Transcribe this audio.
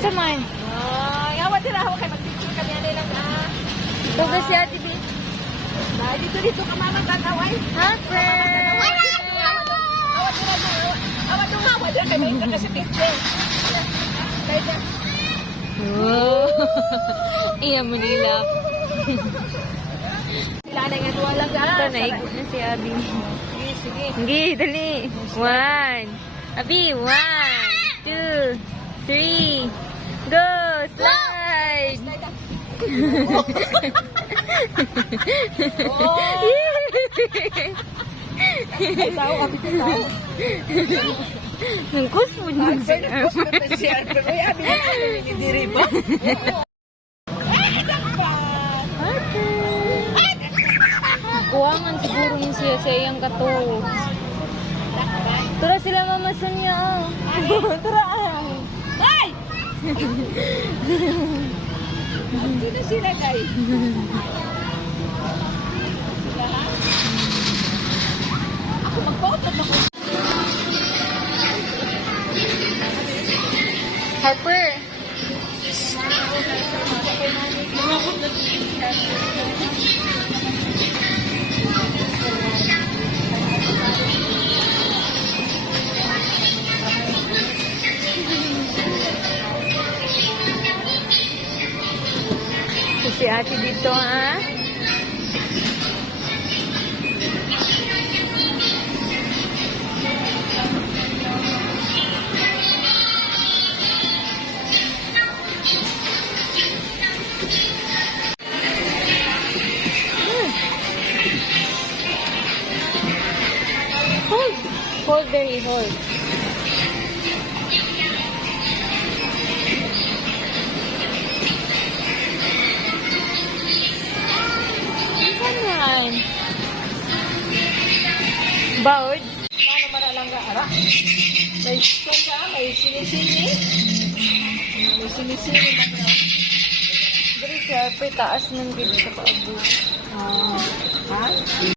Samahan. Ay, awat din ako kay mag-picture kami ano lang Ito ba si Ate B? Dito ka mama tataway. Ha, friend? Awat din kay may kasi picture. Oh. Iya, Manila. Sila na nga tuwa lang Ito, naigo na si Abi. Sige. Sige, dali. 1. Abi, 1, 2, 3. Go! Slide! Ay, tao, abi tao. Nangkus mo na si Abi hindi rin ba? Kuwangan siguro yung siya sa iyang kato. Tura sila mamasan niya. Tura Ay! Ito na sila guys. Sila ha? Ako mag-photo ako. Harper. Si ate dito, ha? Hold. Hold, very hold. Ano? Bawd? Ano man na lang ka, ara? May sungka, may sinisini. May sinisini man na. Dari siya, taas ng gid sa paabot. Ha?